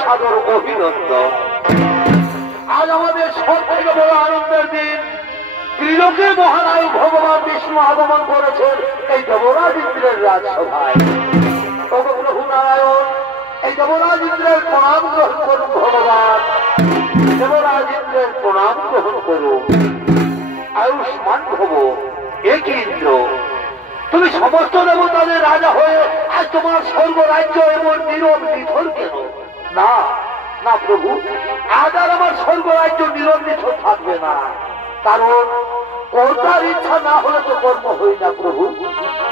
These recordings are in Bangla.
সাদর অভিনন্দন। আজ আমাদের সব থেকে বড় আনন্দের দিন। ত্রিলোকের মহানায়ক ভগবান বিষ্ণু আগমন করেছেন এই দেবরাজ ইন্দ্রের রাজসভায়। প্রভু নারায়ণ, এই দেবরাজ ইন্দ্রের প্রণাম গ্রহণ করুন। ভগবান দেবরাজ ইন্দ্রের প্রণাম গ্রহণ করুন। আয়ুষ্মান ভব। একই ইন্দ্র, তুমি সমস্ত দেবতাদের রাজা হয়ে আজ তোমার স্বর্গ রাজ্য এমন নীরব নিথর কেন? না না প্রভু, আজ আর আমার স্বর্গ রাজ্য নীরব নিথর থাকবে না। কারণ কর্তার ইচ্ছা না হলে তো কর্ম হই না প্রভু।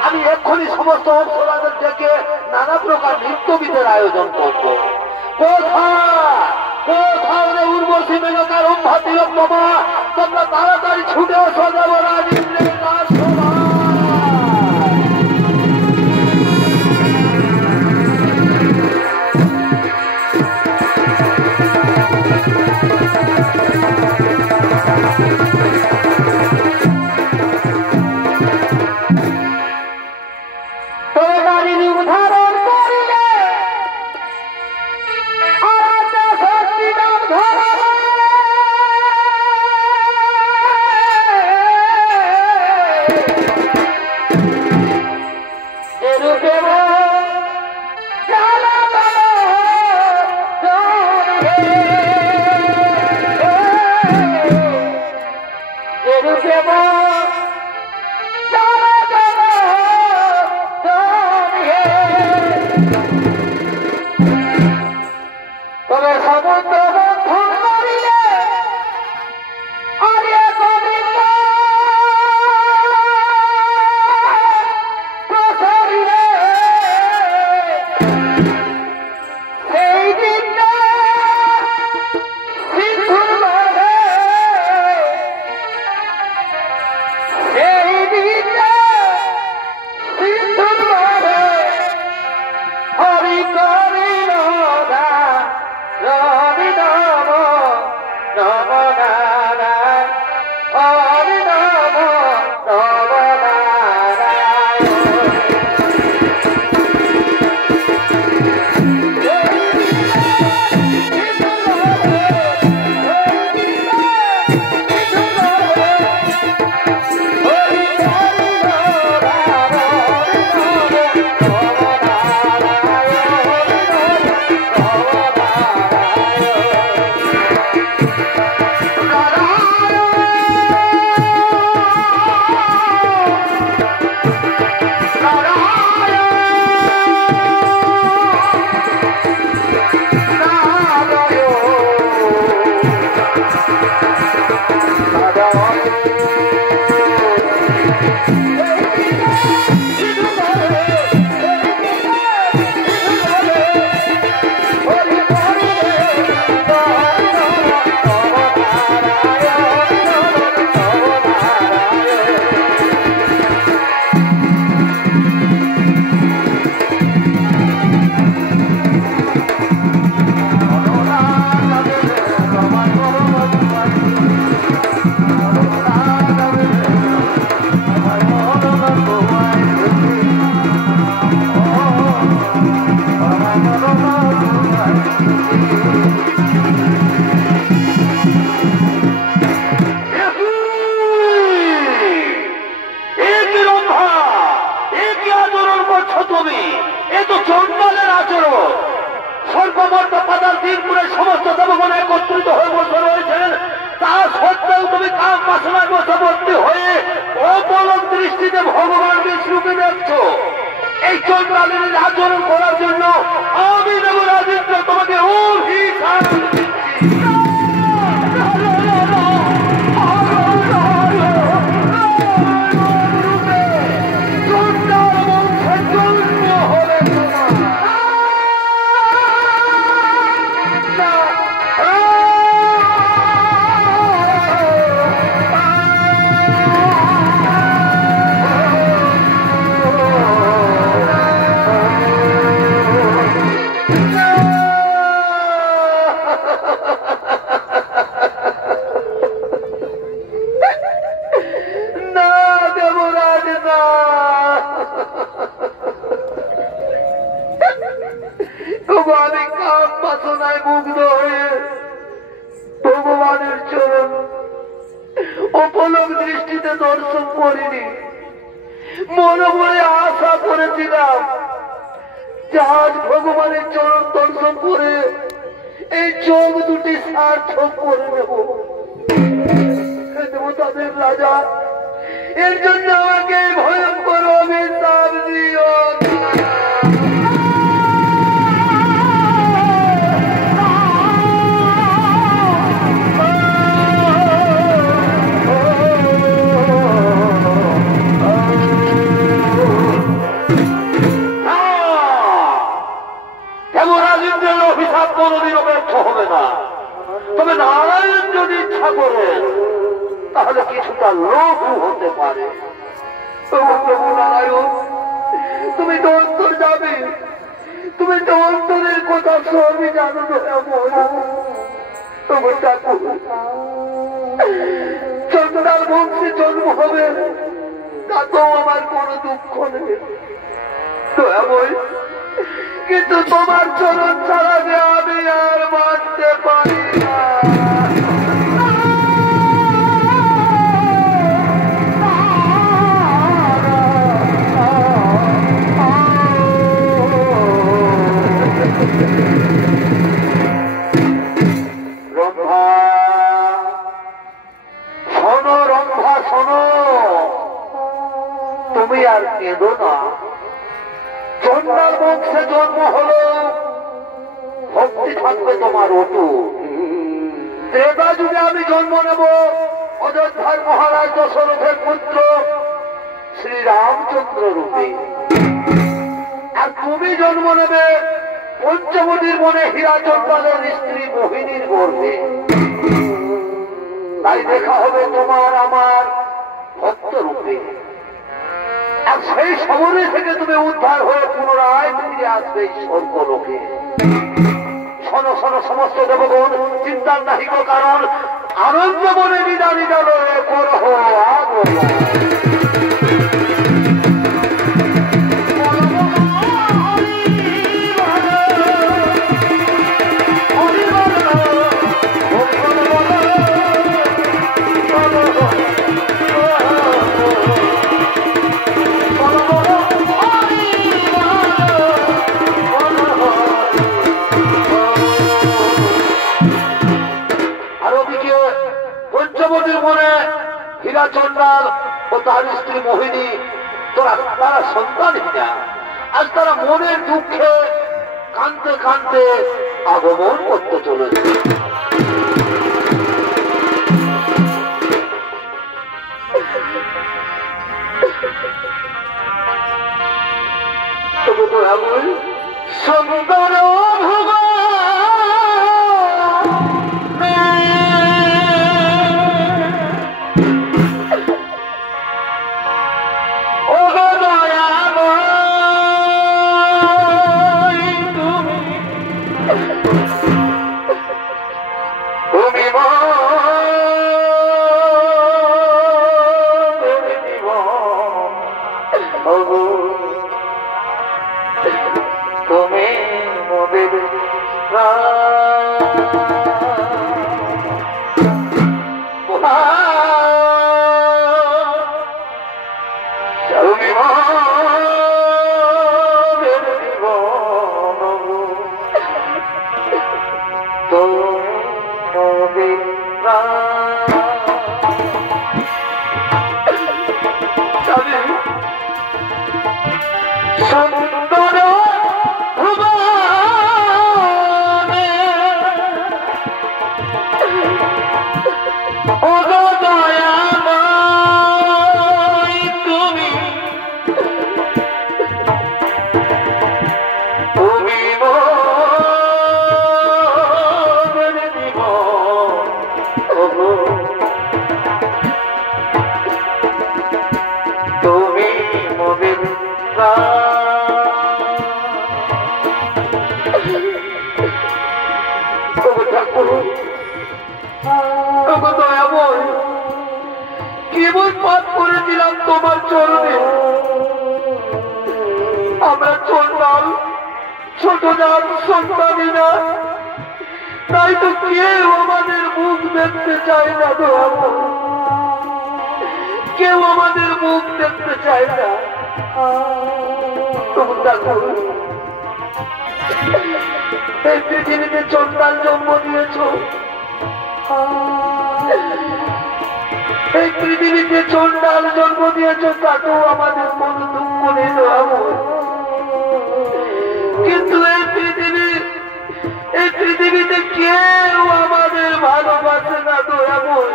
আমি এক্ষুনি সমস্ত অপ্সরাদের ডেকে নানা প্রকার নৃত্যগীতের আয়োজন করব। কোথায় উর্বশী মেনকার রম্ভা তিলক বাবা, তোমরা তাড়াতাড়ি ছুটে এসো দেবরাজ ইন্দ্রের রাজসভায়। সমস্ত দেবগণ একত্রিত হয়ে বসে রয়েছেন, তা সত্ত্বেও তুমি কাম বাসনায় বশবর্তী হয়ে অপলক দৃষ্টিতে ভগবান বিষ্ণুকে দেখছো। এই চন্দ্রালের আচরণ করার জন্য আমি দেবরাজেন্দ্র তোমাকে অভিশাপ দিচ্ছি। আমি কাম বাসনায় মুগ্ধ হয়ে ভগবানের চরণ অপলক দৃষ্টিতে দর্শন করিনি। মনে মনে আশা করেছিলাম যে আজ ভগবানের চরণ দর্শন করে এই চোখ দুটি সার্থক করে নেব। তাদের রাজা, এর জন্য আমাকে ভয়ঙ্কর অভিশাপ দিও। অভিশাপ কোনদিনও ব্যর্থ হবে না। তবে নারায়ণ যদি ইচ্ছা করে তাহলে কিছুটা লঘু হতে পারে। প্রভু নারায়ণ, তুমি তো অন্তর যাবে, তুমি তো অন্তরের কথা সবই জানো। চন্দ্রার বংশে জন্ম হবে তাতেও আমার কোনো দুঃখ নেই দয়াময়, কিন্তু তোমার চরণ ছাড়া যে আমি আর বাঁচতে পারি না। রম্ভা শোনো, রম্ভা শোনো, তুমি আর কেঁদো না। চন্দ্রার বংশে জন্ম হলো, ভক্তি থাকবে তোমার অটু। ত্রেতা যুগে আমি জন্ম নেব অযোধ্যার মহারাজ দশরথের পুত্র শ্রীরামচন্দ্র রূপে, আর তুমি জন্ম নেবে পঞ্চবটির মনে হীরাচন্দ্রের স্ত্রী মোহিনীর গর্ভে। তাই দেখা হবে তোমার আমার ভক্ত রূপে। আর সেই সময় থেকে তুমি উদ্ধার হয়ে পুনরায় ফিরে আসবে স্বর্গলোকে। শোনো শোনো সমস্ত দেবগণ, চিন্তার নাহিক কারণ, আনন্দ মনে নিদা নিদা লয়ে করহ আগমন। হীরাচন্দ্র ও তার স্ত্রী মোহিনী তারা সন্তানহীনা, আজ তারা মনের দুঃখে কাঁদতে কাঁদতে আগমন করতে চলেছে। সুন্দর তুমি মোদের দিলাম তোমার চরণে। আমরা চন্ডাল ছোট জাত সন্তানি না, তাই তো কেউ আমাদের মুখ দেখতে চায় না। কেউ আমাদের মুখ দেখতে চায় না। এই পৃথিবীতে সন্তান জন্ম দিয়েছ, এই পৃথিবীতে চন্ডাল জন্ম দিয়েছ, তাতেও আমাদের কোনো দুঃখ নেই। কিন্তু এই পৃথিবীতে কেউ আমাদের ভালোবাসে না। এমন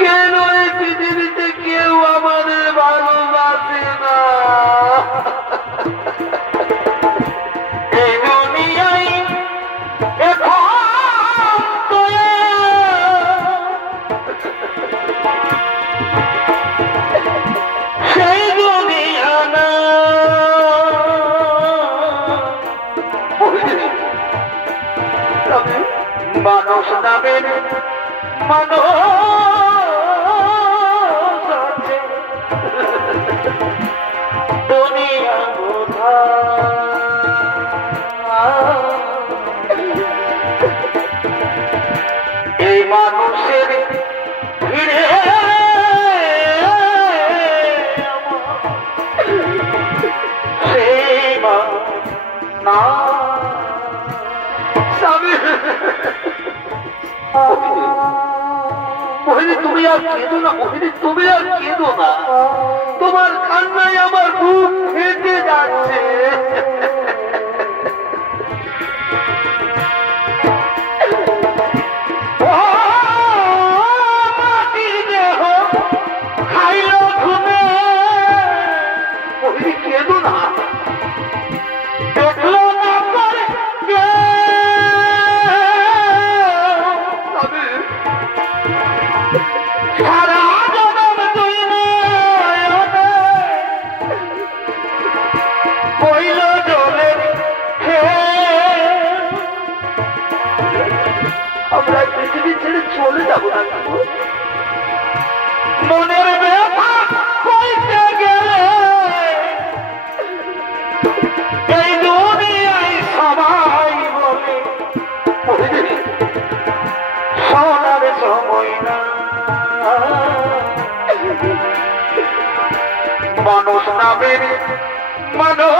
কেন এই পৃথিবীতে কেউ আমাদের ভালোবাসে না? এই দুনিয়ায় সেই দুনিয়া না, মানুষ নামের মানুষ আছে দুনিয়া বোঝা। এই মানুষের ভিড়ে সেই না মোহিনী, তুমি আর কেঁদো না। মোহিনী, তুমি আর কেঁদো না। তোমার কান্নায় আমার বুক ফেটে যাচ্ছে। মোহিনী, কেঁদো না। আমরা পৃথিবী ছেড়ে চলে যাবো না। মনের ব্যথা হইতে গেলে এই দুনিয়ায় সবাই বলে সোনার সময় না। মানুষ নামের মানুষ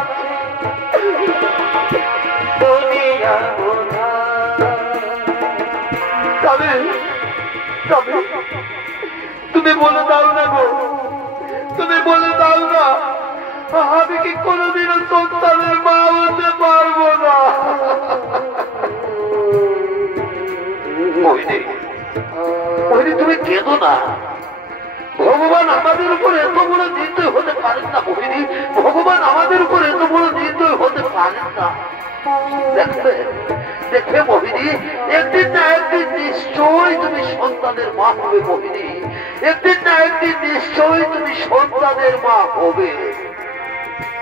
আছে দুনিয়া বোঝা। তুমি বলে দাও না গো, তুমি বলে দাও না, আমি কি কোনোদিনও সন্তানের মা হতে পারবো না? মোহিনী, তুমি কেঁদো না। ভগবান আমাদের উপর এত বড় নির্দয় হতে পারেন না। মোহিনী, ভগবান আমাদের উপর এত বড় নির্দয় হতে পারেন না। দেখবে দেখবে মোহিনী, একদিন না একদিন নিশ্চয়ই তুমি সন্তানের মা হবে। মোহিনী, একদিন না একদিন নিশ্চয়ই তুমি সন্তানের মা হবে।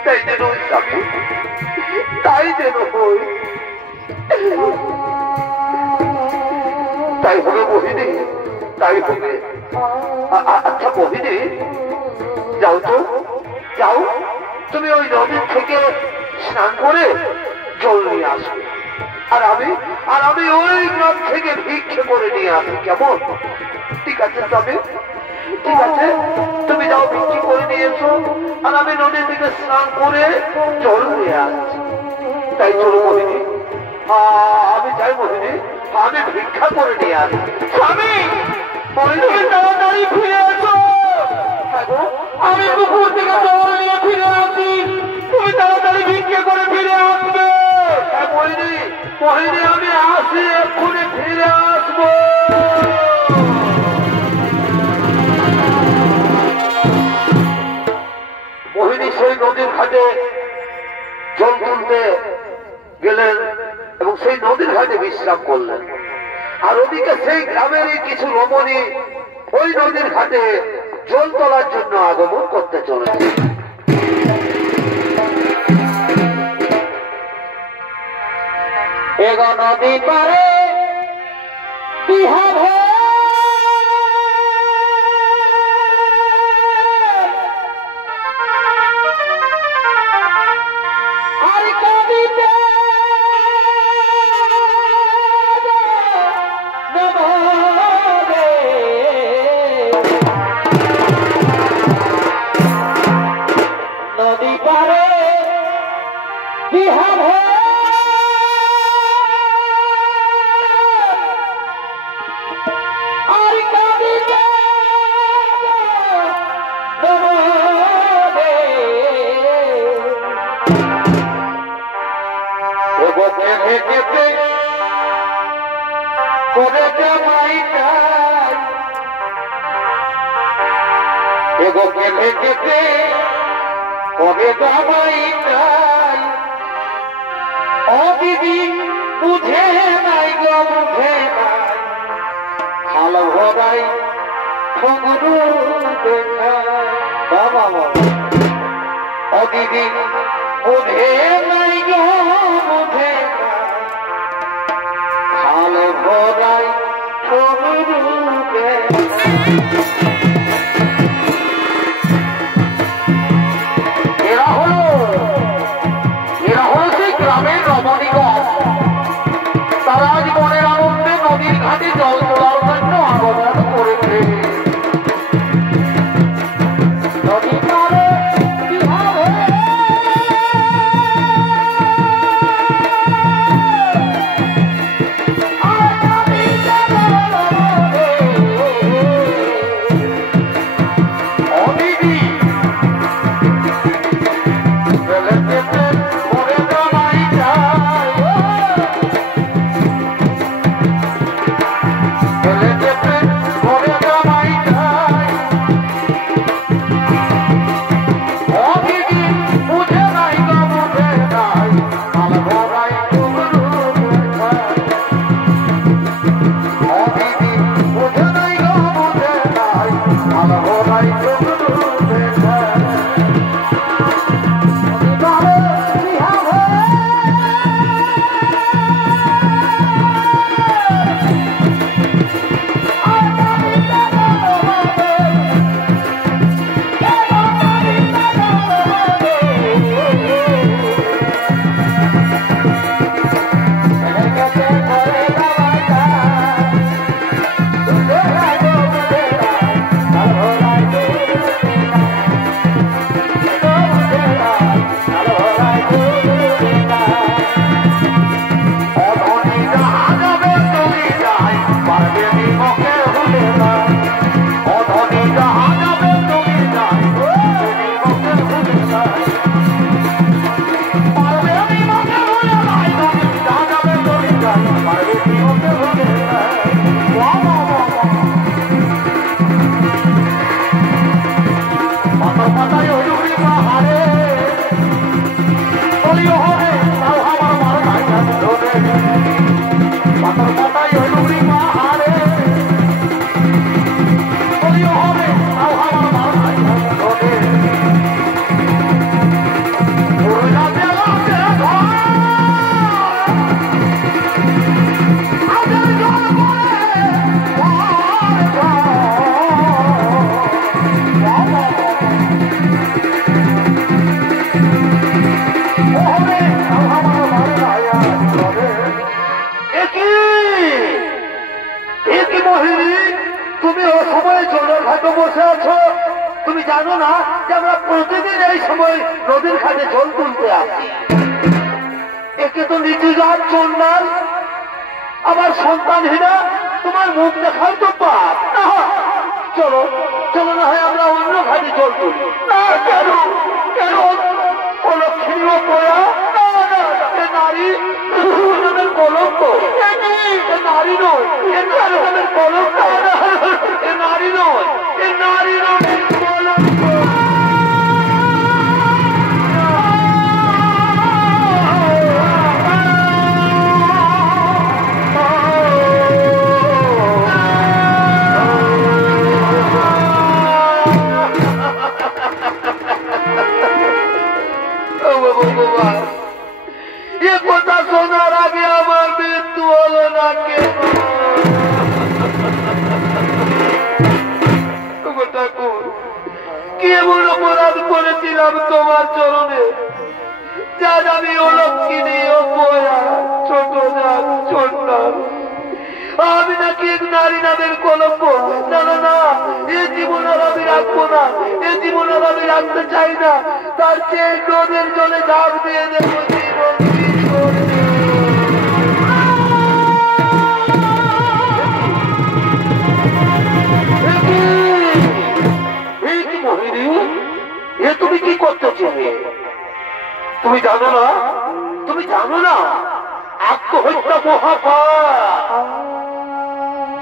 তাই যেন স্বামী, তাই যেন হই, তাই হবে মোহিনী, তাই হবে। আচ্ছা মোহিনী, যাও তো, যাও, তুমি ওই নদীর থেকে স্নান করে জল নিয়ে আসবে, আর আমি ওই গ্রাম থেকে ভিক্ষে করে নিয়ে আসি। কেমন? ঠিক আছে স্বামী, ঠিক আছে, তুমি যাও ভিক্ষে করে নিয়ে এসো, আর আমি নদী থেকে স্নান করে জল নিয়ে আসছি। তাই চলো মোহিনী, আমি যাই মোহিনী, আমি ভিক্ষা করে নিয়ে আসি। স্বামী, তুমি তাড়াতাড়ি ফিরে এসো। আমি পুকুর থেকে জল নিয়ে ফিরে আসি, তুমি তাড়াতাড়ি ভিক্ষে করে ফিরে আসবে। মোহিনী, মোহিনী, আমি আসি, এক্ষুনি ফিরে আসবো। মোহিনী সেই নদীর ঘাটে জল তুলতে গেলেন এবং সেই নদীর ঘাটে বিশ্রাম করলেন। আর ওদিকে সেই গ্রামেরই কিছু রমণী ওই নদীর ঘাটে জল তোলার জন্য আগমন করতে চলেছে। এগো নদী পারে বিহার রাখতে চাই না, তার চেয়ে নদীর জলে ঝাঁপ দিয়ে দেবো জীবন জানো না, তুমি জানো না আত্মহত্যা মহাপাপ।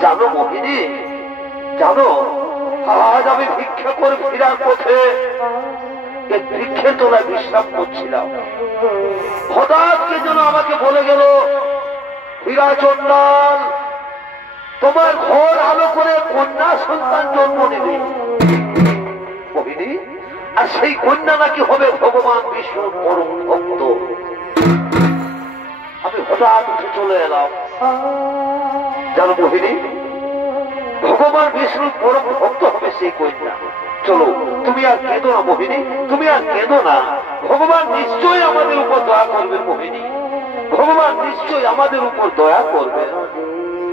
জানো মোহিনী, জানো আজ আমি ভিক্ষা করে ফিরার পথে বৃক্ষের তলায় বিশ্রাম করছিলাম, হঠাৎ কে যেন আমাকে বলে গেল, হীরা চন্ডাল তোমার ঘর আলো করে কন্যা সন্তান জন্ম নেবে মোহিনী, আর সেই কন্যা নাকি হবে ভগবান বিষ্ণুর পরম ভক্ত। আমি হঠাৎ উঠে চলে এলাম। জানো মোহিনী, ভগবান বিষ্ণুর পরম ভক্ত হবে সেই কন্যা। চলো, তুমি আর কেঁদো না মোহিনী, তুমি আর কেঁদো না। ভগবান নিশ্চয়ই আমাদের উপর দয়া করবে মোহিনী, ভগবান নিশ্চয়ই আমাদের উপর দয়া করবে।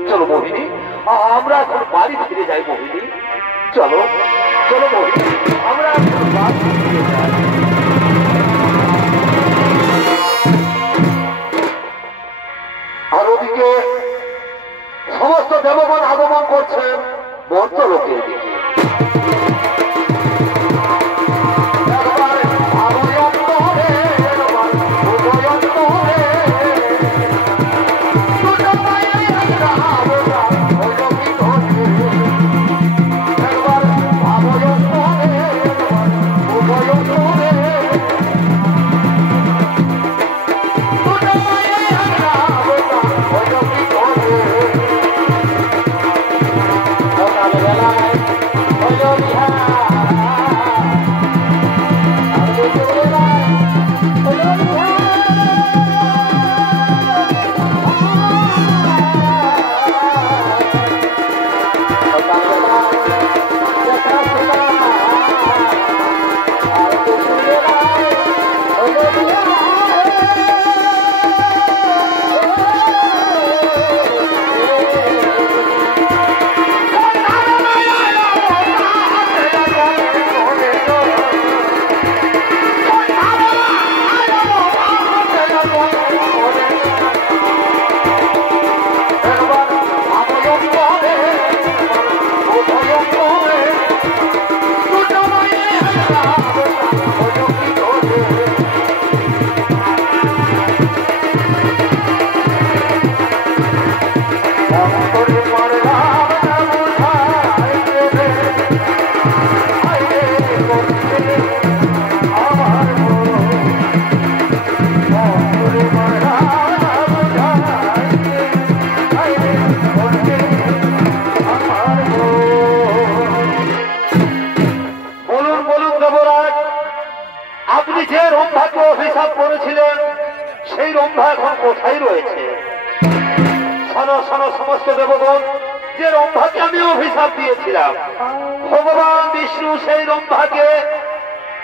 চলো মোহিনী, আমরা এখন বাড়ি ফিরে যাই মোহিনী। চলো চলো মোহিনী, আমরা এখন বাড়ি ফিরে যাই। আর ওদিকে সমস্ত দেবগণ আগমন করছেন মর্ত্যলোকের দিকে। সমস্ত দেবগণ, যে রম্ভাকে আমি অভিশাপ দিয়েছিলাম, ভগবান বিষ্ণু সেই রম্ভাকে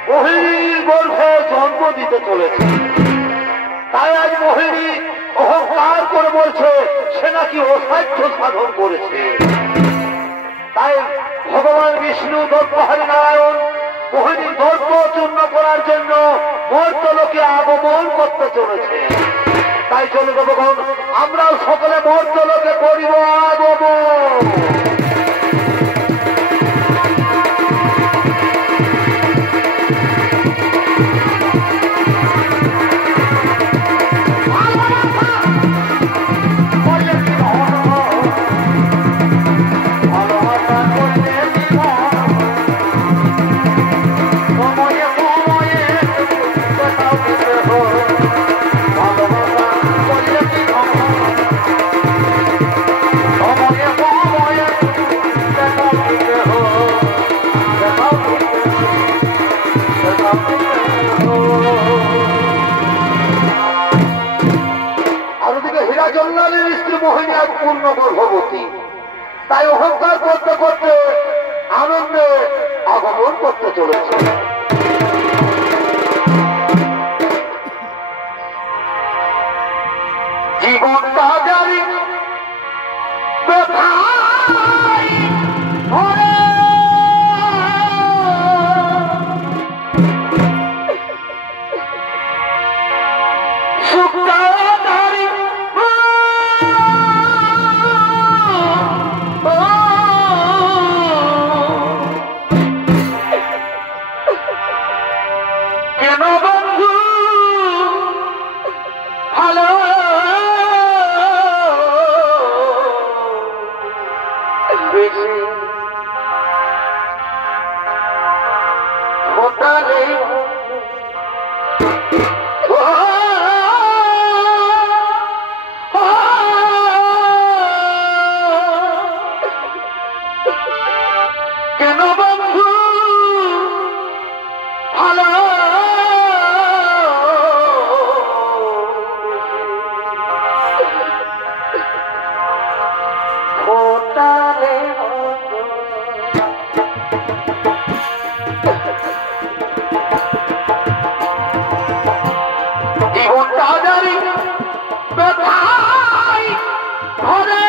মোহিনীর গর্ভে জন্ম দিতে চলেছে। তাই আজ মোহিনী অহংকার করে বলছে সে নাকি অসাধ্য সাধন করেছে। তাই ভগবান বিষ্ণু দর্পহারী নারায়ণ মোহিনীর দর্প চূর্ণ করার জন্য মর্ত্যলোকে আগমন করতে চলেছে। তাই চলে দেবগণ, আমরাও সকলে মর্ত্যলোকে করিব আগমন। মোহিনী আজ পূর্ণ গর্ভবতী, তাই অহংকার করতে করতে আনন্দে আগমন করতে চলেছে। জীবনটা জানি কেন বন্ধু ভালো বেশি ফোটালে কেন বন্ধু ভালো ফোটালে জীবনটা জানি ব্যথায় ভরে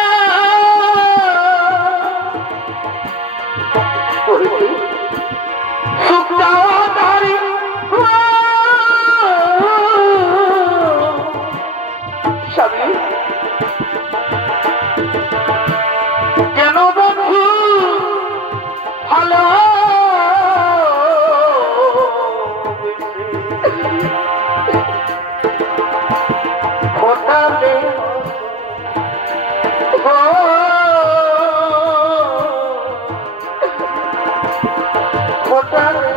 সুখটাও জানি স্বামী কেন বন্ধু ভালো ফোটালে ফোটালে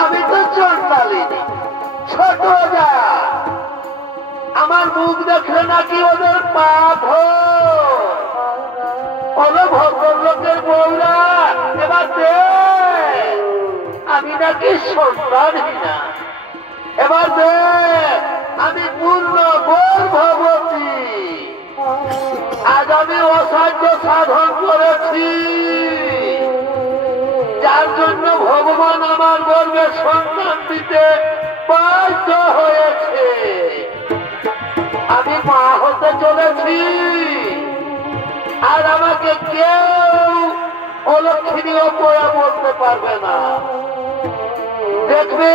আমি তো জন্মালিনি ছোট যা আমার মুখ দেখলে নাকি ওদের পাপ হলো ভদ্রলোকের বউরা এবার দে আমি নাকি সন্তানহীনা এবার দে আমি পূর্ণ গর্ভবতী আজ আমি অসাধ্য সাধন করেছি যার জন্য ভগবান আমার গর্ভে সন্তান দিতে বাধ্য হয়েছে আমি মা হতে চলেছি আর আমাকে কেউ অলক্ষণীয় পয়া বলতে পারবে না দেখবে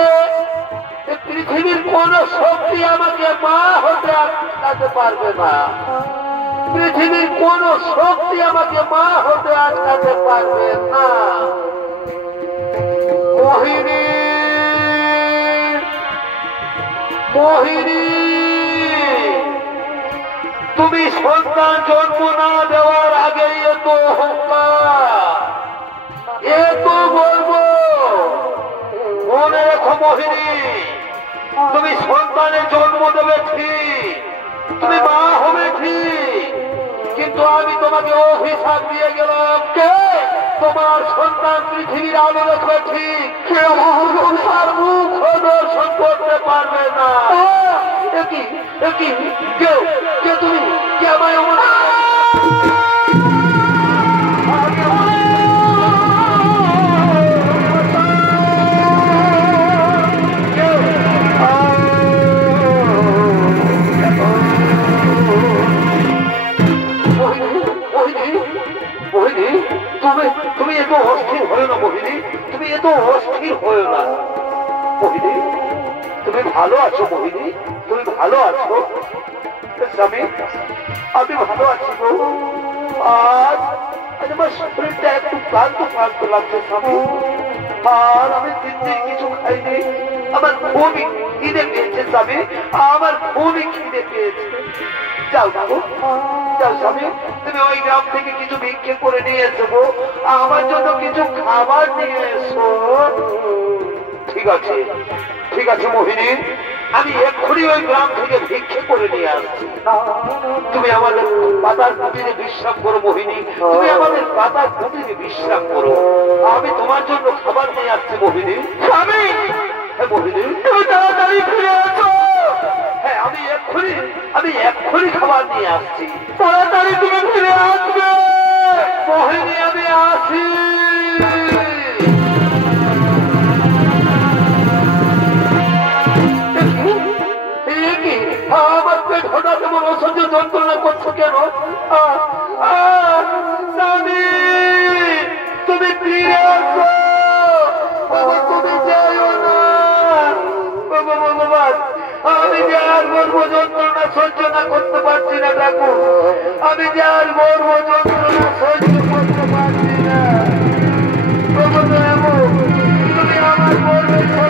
পৃথিবীর কোন শক্তি আমাকে মা হতে আটকাতে পারবে না পৃথিবীর কোন শক্তি আমাকে মা হতে আটকাতে পারবে না মোহিনী মোহিনী তুমি সন্তান জন্ম না দেওয়ার আগে এত অহংকার এত বলবো মনে রেখো মোহিনী তুমি সন্তানের জন্ম দেবে ঠিক তুমি মা হবে ঠিক কিন্তু আমি তোমাকে অভিশাপ দিয়ে গেলাম কে তোমার সন্তান পৃথিবীর আলো দেখবে ঠিক কেউ তার মুখ দর্শন করতে পারবে না কেউ কে তুমি কে আমায় তুমি এত অস্থির হয়ে না মোহিনী তুমি এত অস্থির হয়ে না মোহিনী তুমি ভালো আছো মোহিনী তুমি ভালো আছো স্বামী আমি ভালো আছি গো আর আমার শরীরটা একটু ক্লান্ত ক্লান্ত লাগছে স্বামী আর আমি দিন কিছু খাইনি আমার খুবই খিদে পেয়েছে স্বামী আমার খুবই খিদে পেয়েছে যাও যাবো যাও স্বামী তুমি ওই গ্রাম থেকে কিছু ভিক্ষে করে নিয়ে এসো গো আমার জন্য কিছু খাবার নিয়ে এসো ঠিক আছে মোহিনী আমি এক্ষুনি ওই গ্রাম থেকে ভিক্ষে করে নিয়ে আসছি তুমি আমাদের পাতার কুটিরে বিশ্রাম করো মোহিনী তুমি আমাদের পাতার কুটিরে বিশ্রাম করো আমি তোমার জন্য খাবার নিয়ে আসছি মোহিনী স্বামী হ্যাঁ মোহিনী তুমি তাড়াতাড়ি ফিরে আসো হ্যাঁ আমি এক্ষুনি খাবার নিয়ে আসছি তাড়াতাড়ি তুমি ফিরে আসবে মোহিনী আমি আসি আমার পেট হঠাৎ এমন অসহ্য যন্ত্রণা করছো কেন স্বামী তুমি ফিরে আসো তুমি যাইও না ভগবান আমি যে আর গর্ভ যন্ত্রণা সহ্য না করতে পারছি না ঠাকুর আমি যে আর গর্ভ যন্ত্রণা সহ্য করতে পারছি না তুমি আমার গর্ভে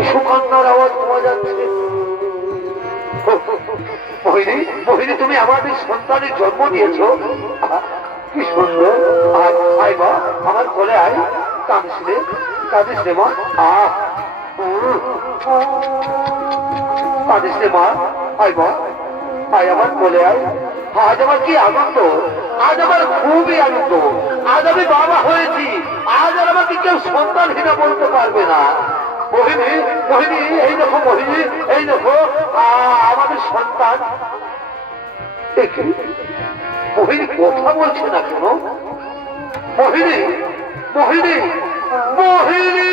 শিশু কান্নার আওয়াজ পাওয়া যাচ্ছে। মোহিনী, মোহিনী, তুমি আমাদের সন্তানের জন্ম দিয়েছো, কি সুন্দর। আয় মা, আমার কোলে আয়, কাঁদিস রে, কাঁদিস রে মা, কাঁদিস রে মা, আয় মা, আয় আমার কোলে আয়। আজ আমার কি আনন্দ, আজ আমার খুবই আনন্দ, আজ আমি বাবা হয়েছি, আজ আর আমাকে কেউ সন্তানহীনা বলতে পারবে না। মোহিনী, মোহিনী, এই দেখো মোহিনী, এই দেখো আমাদের সন্তান। মোহিনী কথা বলছে না কেন? মোহিনী, মোহিনী, মোহিনী,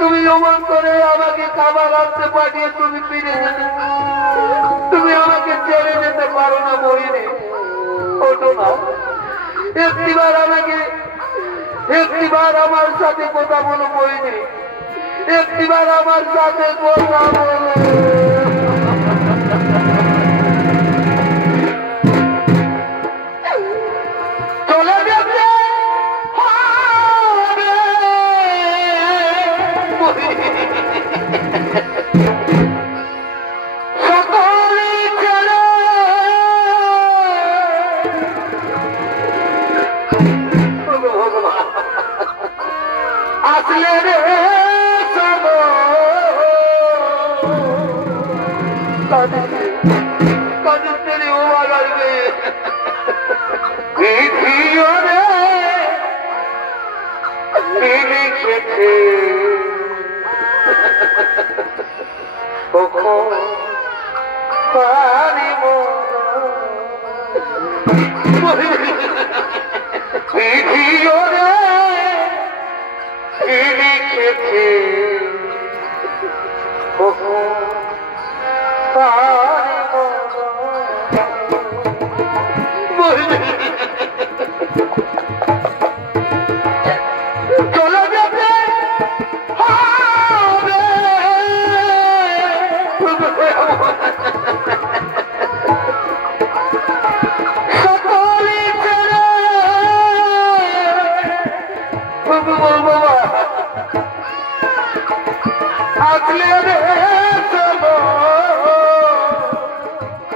তুমি অমন করে আমাকে খাবার আনতে পাঠিয়ে তুমি ফিরে যেতে, তুমি আমাকে ছেড়ে যেতে পারো না মোহিনী। ওঠো না, একটিবার আমাকে, একটিবার আমার সাথে কথা বলো মোহিনী, একটিবার আমার সাথে কথা বলো। চলে যেতে আসলে রে কাঁদতে রে ও লাগবে লিখেছে চলে যাবে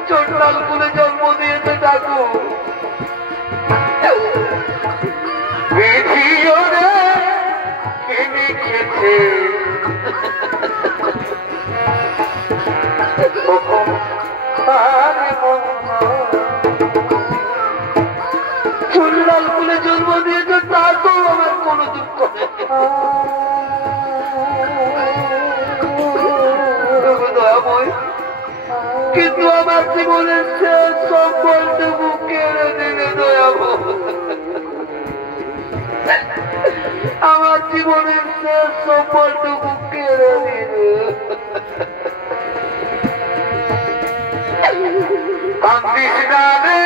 চন্ডাল কুলে জন্ম দিয়েছে ডাকু বিধিও রে কি লিখেছে চন্ডাল কুলে জন্ম দিয়েছে তাকেও আমার কোনো দুঃখ নেই। কিন্তু আমার জীবনের শেষ সম্বলটুকু কেড়ে দিলে দয়াবো, আমার জীবনের শেষ সম্বলটুকু কেড়ে দিলে। কান্দিস না রে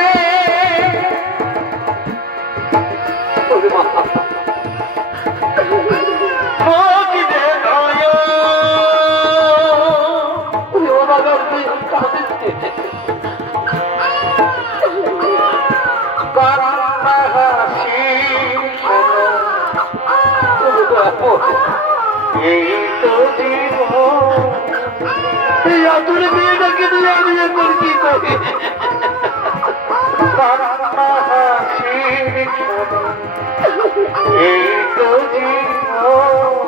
এই তো জীবন, এই আতুরে মেয়েটাকে নিয়ে আমি এখন কি করি? এই তো জীবন,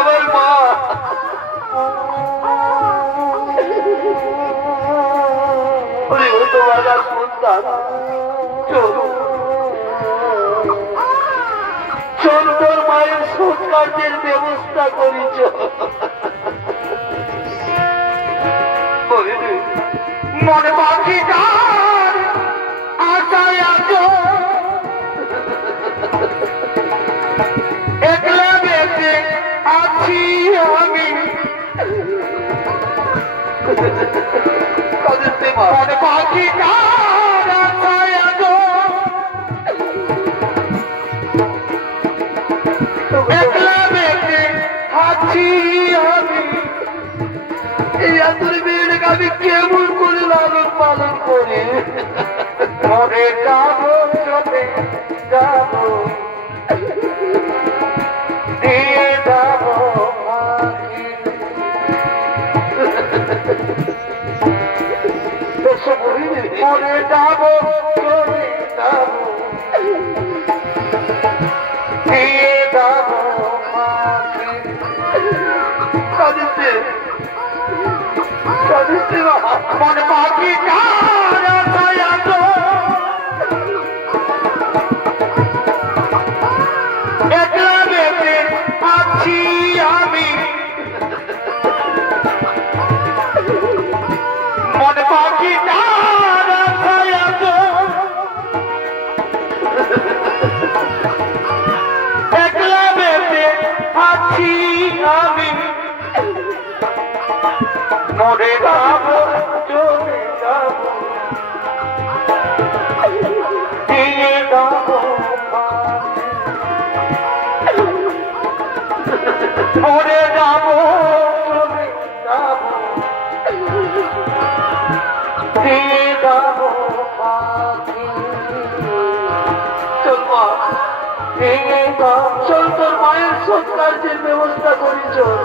আমার মা ও তো বাজার সন্তান। চল তোর মায়ের সৎকার্যের ব্যবস্থা করিছ। মনে পাখি যার আশায় আছো, একলা বেঁচে আছি আমি, পাখি কারা ছায়া গো একলা বেঁচে আছি আমি এই আতুর মেয়েটাকে আমি কেমন করে লালন পালন করি মরে যাবো চলে যাবো দিয়ে যাবো মরে যাবো চলে যাবো দিয়ে যাবো কাঁদিতে কাঁদিতে মনে পাখি কারা ছায়া গো একলা বেঁচে আছি আমি মনে পাখি কারা ছায়া গো একলা বেঁচে আছি আমি মরে যাবো চলে যাবো দিয়ে যাবো মরে যাবো চলে যাবো দিয়ে যাবো চল মা দিয়ে চল তোর মায়ের সৎকার্যের ব্যবস্থা করি চল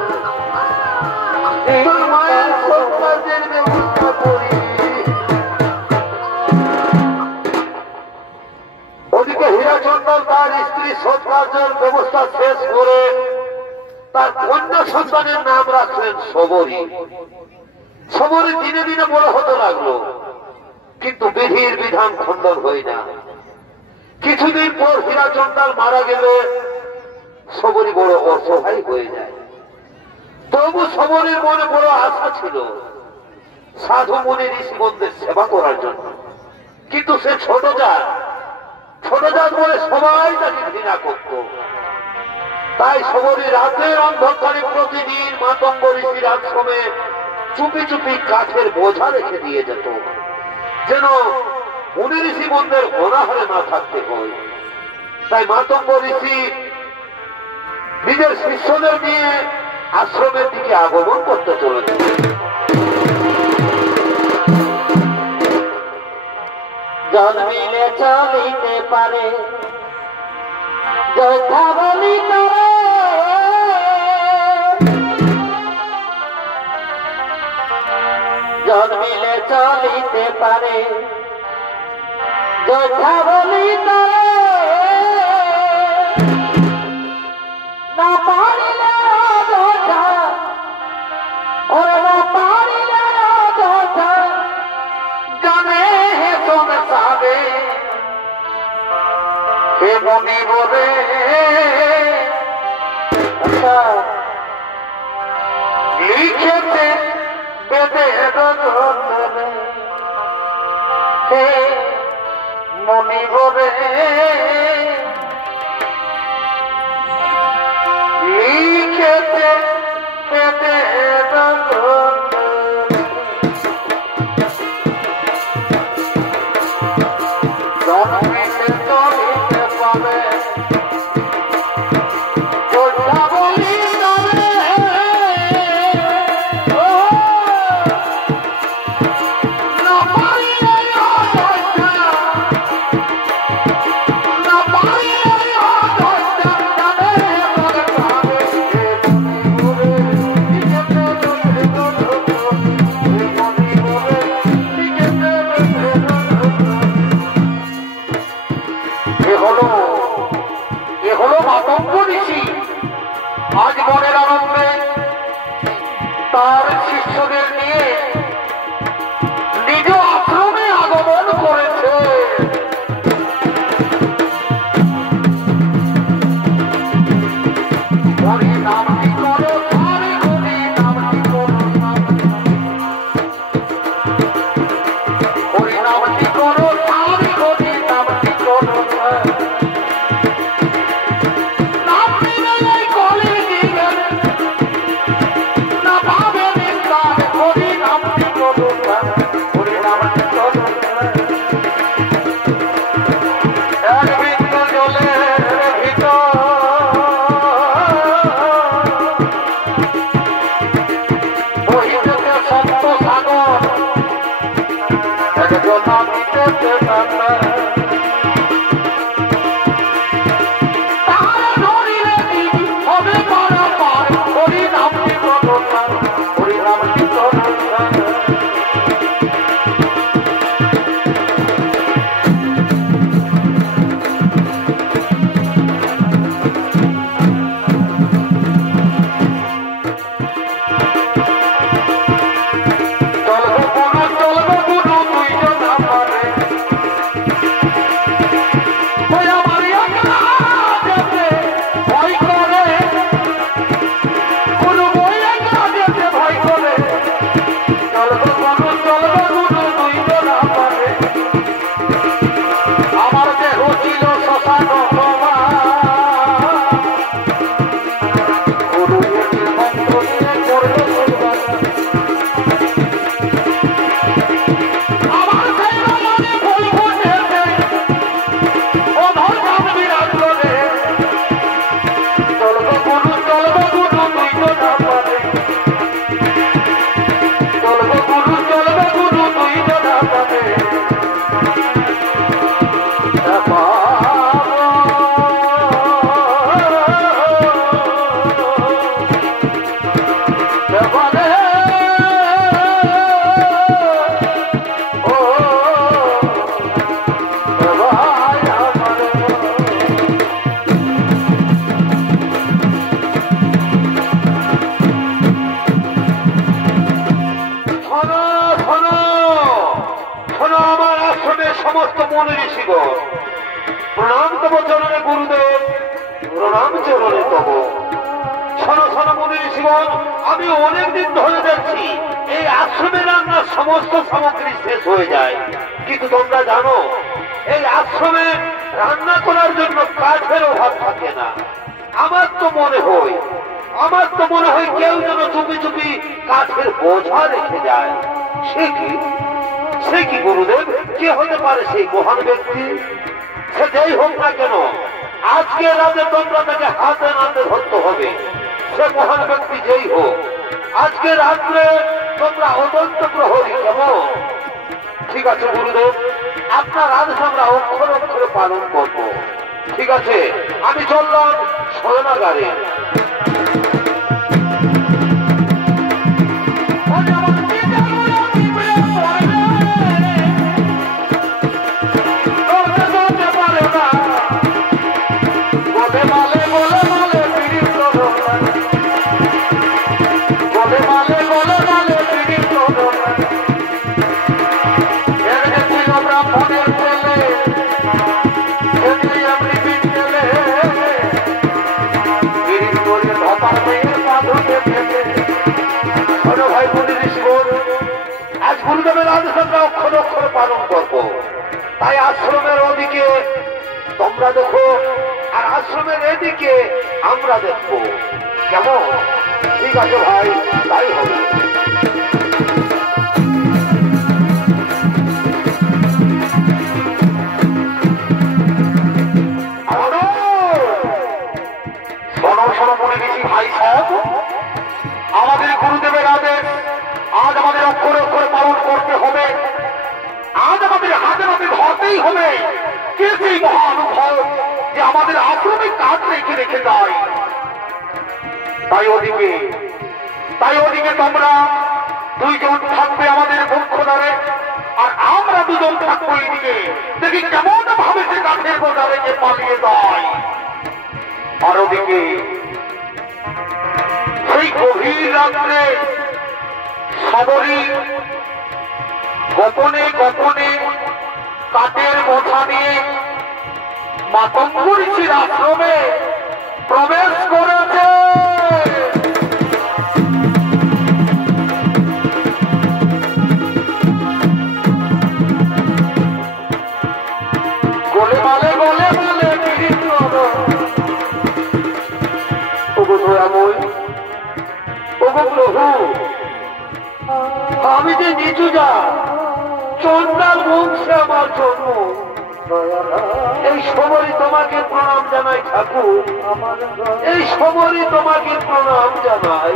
তোর মায়ের সৎকার্যের ব্যবস্থা করি ওদিকে হীরাচন্দন তার স্ত্রী সৎকার্যের ব্যবস্থা শেষ করে তার কন্যা সন্তানের নাম রাখলেন শবরী শবরী দিনে দিনে বড় হতে লাগলো কিন্তু বিধির বিধান খণ্ডন হয় না কিছুদিন পর হীরাচন্দাল মারা গেলে শবরী বড় অসহায় হয়ে যায় তবু শবরীর মনে বড় আশা ছিল সাধু মুনি ঋষিগণদের সেবা করার জন্য কিন্তু সে ছোট জাত বলে সবাই তাকে ঘৃণা করত তাই শবরী রাতের অন্ধকারে প্রতিদিন মাতঙ্গ ঋষির আশ্রমে চুপি চুপি কাঠের বোঝা রেখে দিয়ে যেত যেন মুনি ঋষিগণদের অনাহারে না থাকতে হয় তাই মাতঙ্গ ঋষি নিজের শিষ্যদের নিয়ে আশ্রমের দিকে আগমন করতে চলেছে জন্মিলে চলিতে পারে যথা বলি করে জন্মিলে চলিতে পারে যথা বলি করে না পারিলে অযথা ওরে না পারিলে অযথা জানে হে তোমরা সাবে হে মনি বলে লিখেছে বেদে রচনে হে মনি বলে লিখেছে বেদে রচনে জন্মিতে চলিতে পারে যোদ্ধা বলি তবে না পারিলে অযোধ্যা না পারিলে অযোধ্যা জানে বলে পাবে সমস্ত মনে ঋষিগণ প্রণাম তব চরণে গুরুদেব, প্রণাম চরণে তব। শোনো শোনো মনে ঋষিগণ, আমি অনেকদিন ধরে দেখছি এই আশ্রমে রান্নার সমস্ত সামগ্রী শেষ হয়ে যায়, কিন্তু তোমরা জানো এই আশ্রমে রান্না করার জন্য কাঠের অভাব থাকে না। আমার তো মনে হয় কেউ যেন চুপি চুপি কাঠের বোঝা রেখে যায়। সে কি গুরুদেব? কে হতে পারে সেই মহান ব্যক্তি? সে যেই হোক না কেন, আজকে রাতে তোমরা তাকে হাতে নাতে ধরতে হবে। সে মহান ব্যক্তি যেই হোক, আজকে রাত্রে তোমরা অনন্ত প্রহরী। কেমন? ঠিক আছে গুরুদেব, আপনার আদেশ আমরা অক্ষর অক্ষরে পালন করব। ঠিক আছে, আমি চললাম শয়নাগারে। আজ গুরুদেবের আদেশ আমরা অক্ষর অক্ষরে পালন করবো। তাই আশ্রমের ওদিকে তোমরা দেখো, আর আশ্রমের এদিকে আমরা দেখবো। কেমন? ঠিক আছে ভাই, তাই হবে। ভাই সাহেব, আমাদের গুরুদেবের আদেশ আজ আমাদের অক্ষরে অক্ষরে পালন করতে হবে। আজ আমাদের হাতে হাতে ধরতেই হবে কে সেই মহানুভব যে আমাদের আশ্রমে কাজ রেখে যায়। তাই ওদিকে তোমরা দুইজন থাকবে আমাদের মুখ্য দ্বারে, আর আমরা দুজন থাকবো এইদিকে। দেখি কেমন ভাবে সে কাঠের বোঝা রেখে পালিয়ে যায়। আর ওদিকে সেই গভীর রাত্রে সবরী গোপনে গোপনে কাঠের বোঝা নিয়ে মাতঙ্গ ঋষির আশ্রমে প্রবেশ করেছে। গোলে মালে আমি যে নিচু যা চন্দ্রার বংশে আমার জন্ম, এই সমরই তোমাকে প্রণাম জানাই ঠাকুর, এই সমরই তোমাকে প্রণাম জানাই।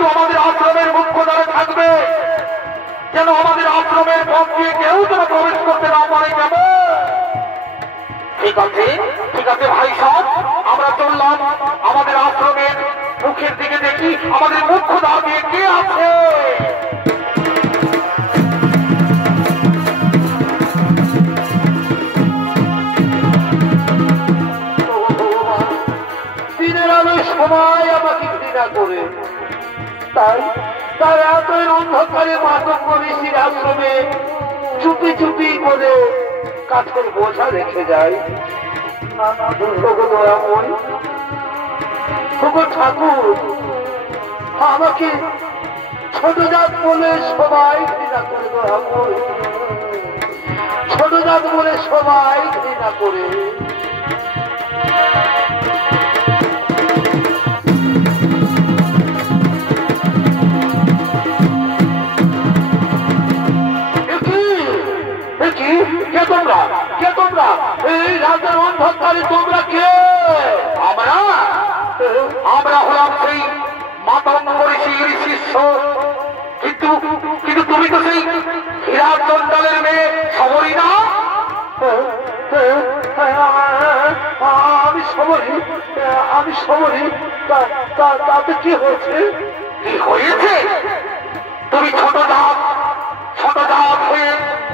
কিন্তু আমাদের আশ্রমের মুখ্য দ্বারে থাকবে, যেন আমাদের আশ্রমের পথ দিয়ে কেউ যেন প্রবেশ করতে না পারে। কেমন? ঠিক আছে, ঠিক আছে ভাই সাহেব, আমরা চললাম। আমাদের আশ্রমের মুখের দিকে দেখি আমাদের মুখ্য দ্বার দিয়ে কে আছে। দিনের আলোয় সবাই আমাকে ঘৃণা করে, তাই তার এতই অন্ধকারে মাতঙ্গ ঋষির আশ্রমে চুপি চুপি করে কাঠের বোঝা রেখে যায়। ঠাকুর, আমাকে ছোট জাত বলে সবাই ঘৃণা করে, ছোট জাত বলে সবাই ঘৃণা করে। কে তোমরা? কে তোমরা? এই রাতের অন্ধকারে তোমরা কে? আমরা হলাম সেই মাতঙ্গ ঋষির শিষ্য। কিন্তু কিন্তু তুমি তো সেই হীরা চন্ডালের মেয়ে সমরী না? আমি সমরী, আমি সমরী। তাতে কি হয়েছে? কি হয়েছে? তুমি ছোট জাত হয়ে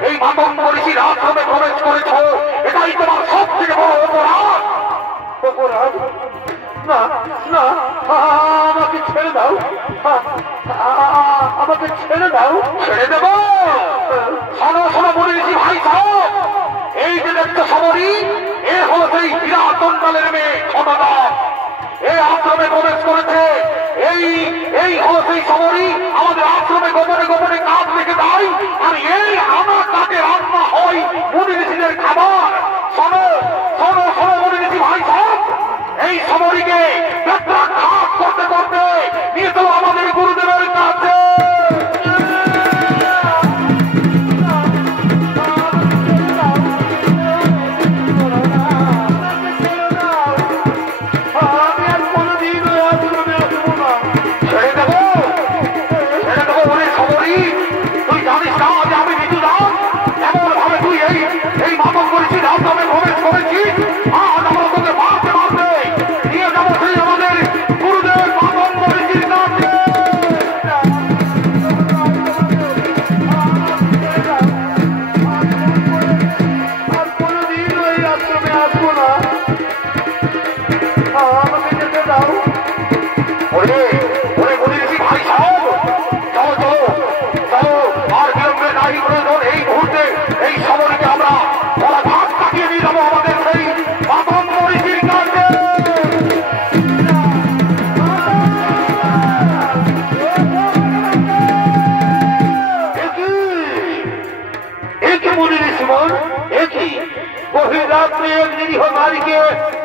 এই মাতঙ্গ ঋষির আশ্রমে প্রবেশ করেছ, এটাই তোমার সব থেকে বড় অপরাধ। অপরাধ? না না, আমাকে ছেড়ে দাও, আমাকে ছেড়ে দাও। ছেড়ে দেব? শোনো শোনো বলে ঋষি ভাই সাহেব, এই যে দেখছো সমরী, এ হলো সেই হীরা চন্ডালের মেয়ে ছোট জাত। এই আশ্রমে প্রবেশ করেছে। এই হলো সেই সমরী আমাদের আশ্রমে গোপনে গোপনে কাজ রেখে দেয়, আর এই আমার কাজে রান্না হয় মুনি ঋষিদের খাবার। শোনো শোনো শোনো মুনি ঋষি ভাই সাহেব, এই সমরীকে প্রত্যাঘাত করতে করতে নিয়ে তো আমাদের গুরুদেবের কাছে।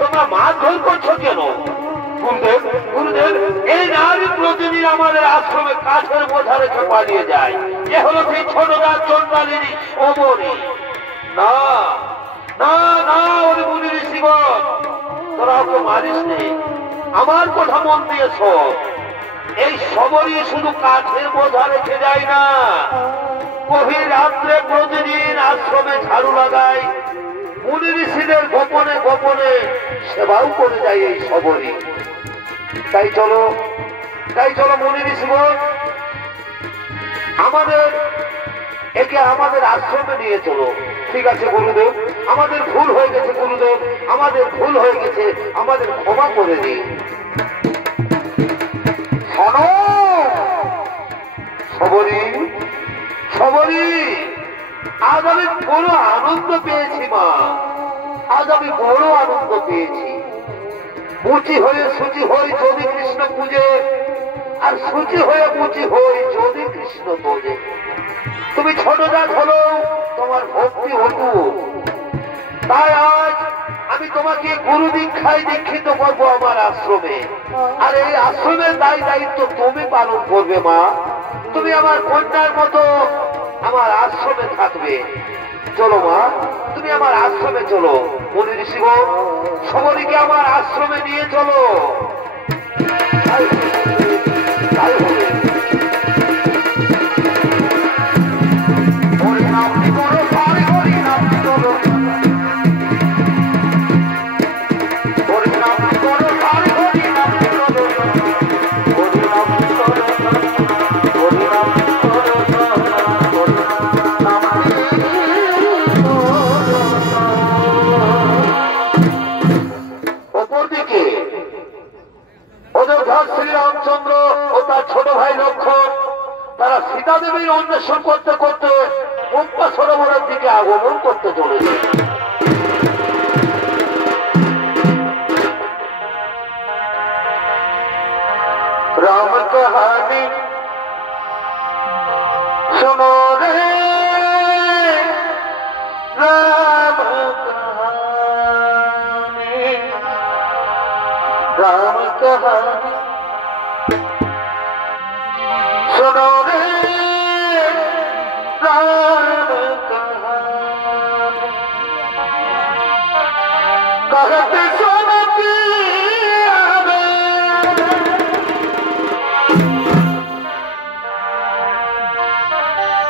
তোমরা মারধর করছো কেন? গুরুদেব, গুরুদেব, এই নারী প্রতিদিন আমাদের আশ্রমে কাঠের বোঝা রেখে পালিয়ে যায়। এ হলো সেই ছোট জাত চন্ডালিনী সমরী। না না না, ওরে মুনি ঋষিগণ, তোরা ওকে মারিস নি। আমার কথা মন দিয়ে শোন, এই সমরী শুধু কাঠের বোঝা রেখে যায় না, গভীর রাত্রে প্রতিদিন আশ্রমে ঝাড়ু লাগায়, মুনি ঋষিদের গোপনে গোপনে সেবাও করে যায় এই সমরী। তাই চলো মুনি ঋষিগণ, আমাদের একে আমাদের আশ্রমে নিয়ে চলো। ঠিক আছে গুরুদেব, আমাদের ভুল হয়ে গেছে গুরুদেব, আমাদের ভুল হয়ে গেছে, আমাদের ক্ষমা করে দিন। শোনো সমরী, সমরী, আজ আমি বড় আনন্দ পেয়েছি মা, আজ আমি বড় আনন্দ পেয়েছি। মুচি হয়ে সুচি হই যদি কৃষ্ণ পূজে, আর সুচি হয়ে মুচি হই যদি কৃষ্ণ বোঝে। তুমি ছোট জাত হলো, তোমার ভক্তি অটুট, তাই আজ আমি তোমাকে গুরু দীক্ষায় দীক্ষিত করবো আমার আশ্রমে। আর এই আশ্রমের দায়িত্ব তুমি পালন করবে মা। তুমি আমার কন্যার মতো আমার আশ্রমে থাকবে। চলো মা, তুমি আমার আশ্রমে চলো। মুনি ঋষিগণ, সমরীকে আমার আশ্রমে নিয়ে চলো। তাই হবে। রামচন্দ্র ও তার ছোট ভাই লক্ষ্মণ তারা সীতা দেবীর অন্বেষণ করতে করতে পম্পা সরোবরের দিকে আগমন করতে চলেছে। রাম কাহানি শোনো রে, রাম কাহানি, রাম কাহানি শোনো রে, রাম কাহানি कहते सुनती आवे,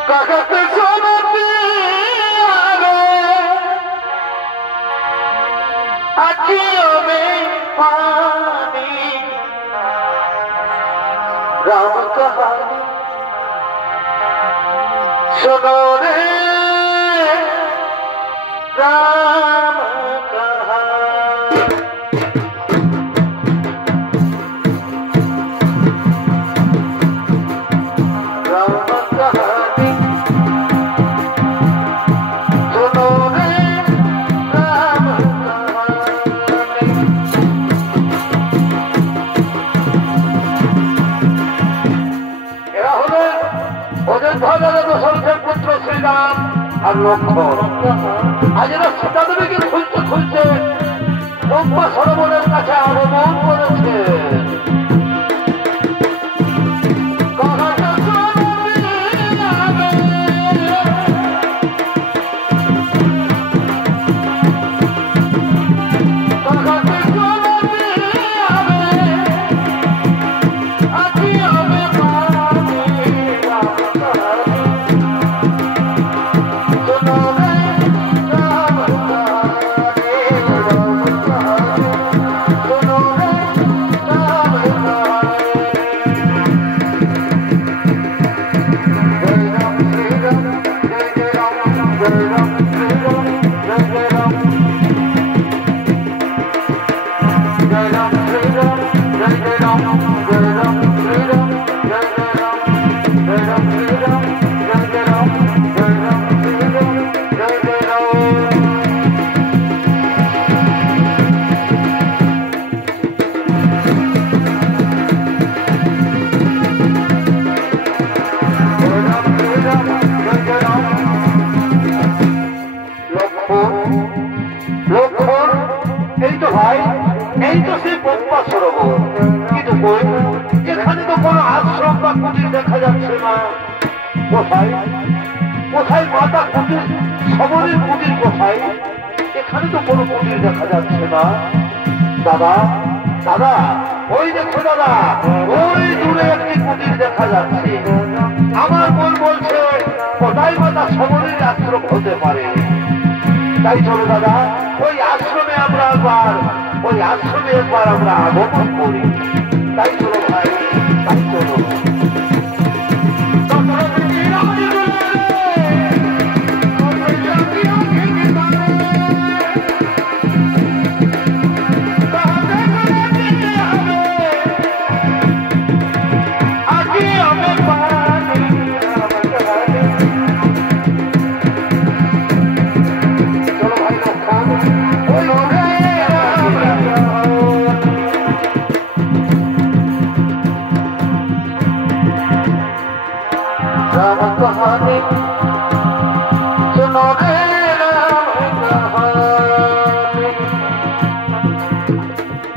कहते सुनती आवे, अखियों में पानी, राम कहानी सुनो रे, राम कहानी। राम कहानी सुनो रे, राम कहानी। এরা হলেন অযোধ্যা দশরথের পুত্র শ্রীরাম আর লক্ষ্মণ। আজ এরা সীতা দেবীকে খুঁজতে খুঁজতে পম্পা সরোবরের কাছে আগমন করেছে। এই তো ভাই, এই তো সেই পম্পা সরোবর, কিন্তু এখানে তো কোনো আশ্রম বা কুটির দেখা যাচ্ছে না। কোথায় কোথায় মাতা কুটির, সবরের কুটির কোথায়? এখানে তো কোনো কুটির দেখা যাচ্ছে না। দাদা দাদা, ওই দেখো দাদা, ওই দূরে একটি কুটির দেখা যাচ্ছে। আমার মন বলছে কোথায় মাতা সবরের আশ্রম হতে পারে। তাই চলো দাদা, ওই আশ্রমে আমরা একবার আমরা আগমন করি। তাই চলো ভাই, তাই চলো।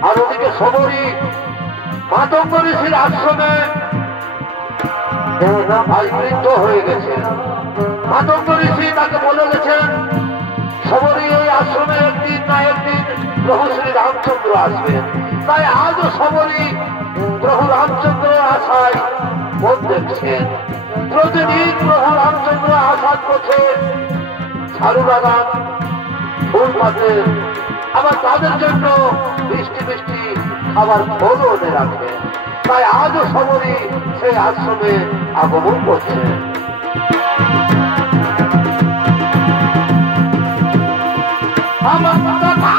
আর ওদিকে সবরী মাতঙ্গ ঋষির আশ্রমে বৃদ্ধ হয়ে গেছে। মাতঙ্গ ঋষি তাকে বলে গেছেন, সবরী এই আশ্রমে একদিন না একদিন প্রভু শ্রী রামচন্দ্র আসবেন। তাই আজও সবরী প্রভু রামচন্দ্রের আশায় মন দেখছেন। প্রতিদিন প্রভু রামচন্দ্র আশা করছেন, ঝাড়ু লাগান, ফুল পাতেন, আবার তাদের জন্য মিষ্টি মিষ্টি খাবার ফলও এনে রাখবেন। তাই আজও সবরী সেই আশ্রমে আগমন করছে। আমার কথা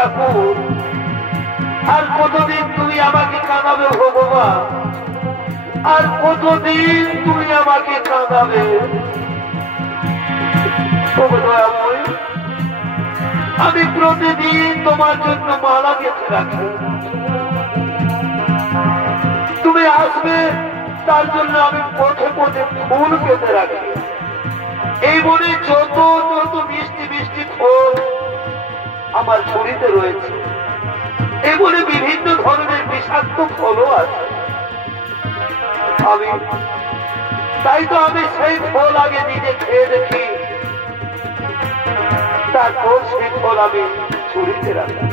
ঠাকুর আর কতদিন তুমি আমাকে কাঁদাবে ভগবান, আর কতদিন তুমি আমাকে কাঁদাবে? আমি প্রতিদিন তোমার জন্য মালা গেঁথে রাখি, তুমি আসবে তার জন্য আমি পথে পথে ফুল পেতে রাখি। এই বনে যত যত মিষ্টি মিষ্টি ফল আমার ঝুড়িতে রয়েছে, এই বনে বিভিন্ন ধরনের বিষাক্ত ফলও আছে। তাই তো আমি সেই ফল আগে নিজে খেয়ে দেখি, তারপর সেই ফল আমি ঝুড়িতে রাখি।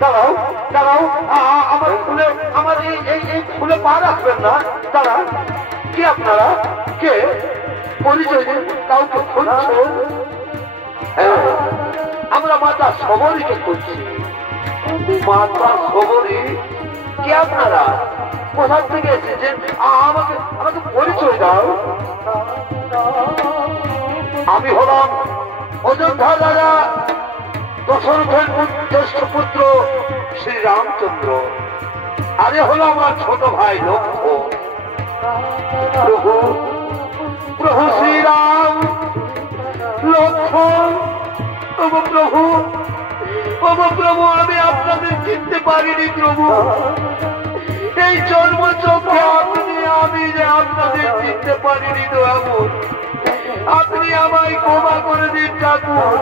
দাঁড়াও দাঁড়াও, আমার ফুলে, আমার এই ফুলে পা রাখবেন না। দাঁড়া, কে আপনারা? কে? পরিচয় দিন, কাউকে খুঁজছো? আমরা মাতা সবরীকে খুঁজছি। মাতা সবরী? কে আপনারা? কোথা থেকে এসেছেন? আমাকে আমাকে পরিচয় দাও। আমি হলাম অযোধ্যা রাজা দশরথের জ্যেষ্ঠ পুত্র শ্রীরামচন্দ্র, আরে হলো আমার ছোট ভাই লক্ষ্মণ। প্রভু প্রভু শ্রীরাম, লক্ষ্মণ, প্রভু প্রভু, আমি আপনাদের চিনতে পারিনি প্রভু। এই জন্মচক্ষে আমি যে আপনাদের চিনতে পারিনি তো এমন। আপনি আমায় ক্ষমা করে দিন ঠাকুর,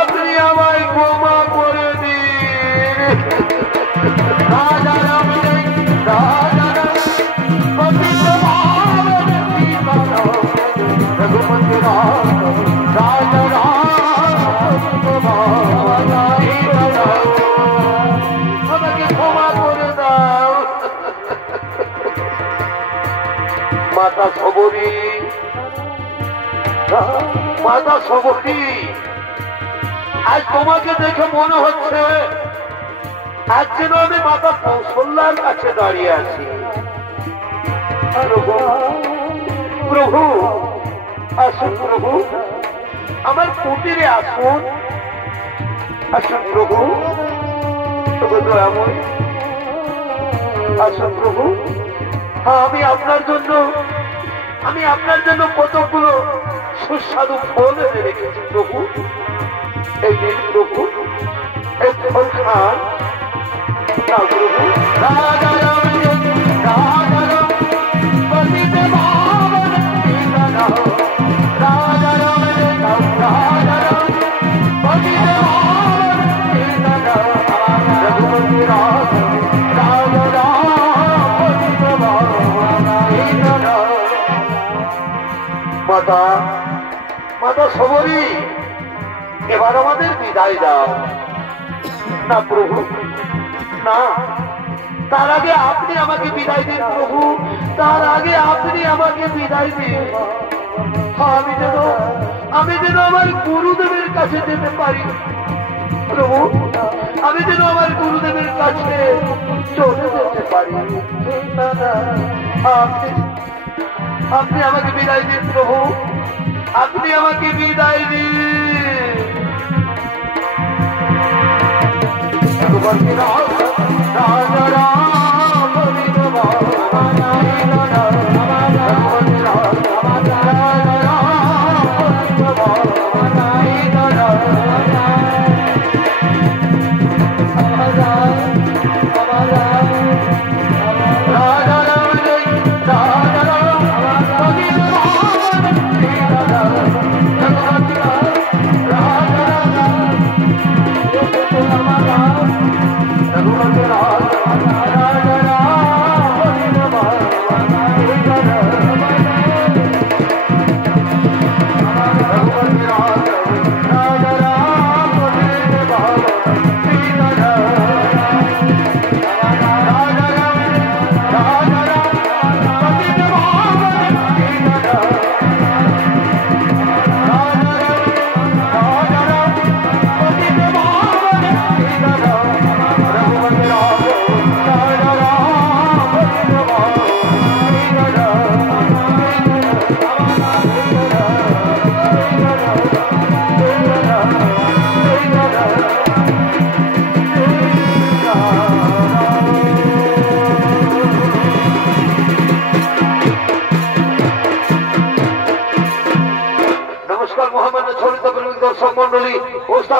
আপনি আমায় ক্ষমা করে দিন। রাজা রাম রাজা রঘুপতি রাজা আমাকে ক্ষমা করে দাও। মাতা সবরী, মাতা সবরী, আজ তোমাকে দেখে মনে হচ্ছে আজ যেন আমি মাতা কৌশল্যার কাছে দাঁড়িয়ে আছি। প্রভু প্রভু আসুন, প্রভু আমার কুটিরে আসুন, আসুন প্রভু, তবু দয়াময় আসুন প্রভু। আমি আপনার জন্য কতগুলো সুস্বাদু ফল এনে রেখেছি প্রভু। এই দিন প্রভু, এই ফল খান না প্রভু। রাজা রাম রাজা রাম পতিতে পাবন রাজা রাম রাজা রাম পতিতে পাবন রঘুপতি রাজা রাজা রাম পতিতে পাবন। মাতা মাতা সবরী, এবার আমাদের বিদায় দাও। না প্রভু না, তার আগে আপনি আমাকে বিদায় দিন প্রভু, তার আগে আপনি আমাকে বিদায় দিন। আমি যেন আমার গুরুদেবের কাছে যেতে পারি প্রভু, আমি যেন আমার গুরুদেবের কাছে চলে যেতে পারি। আপনি আমাকে বিদায় দিন প্রভু, আপনি আমাকে বিদায় দিন। রাজা রাম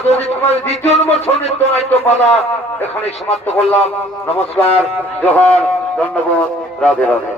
দর্জিত কুমারের 2য় নম্বর ছৌ নৃত্য নাট্য পালা এখানে সমাপ্ত করলাম। নমস্কার, জোহার, ধন্যবাদ, রাধে রাধে।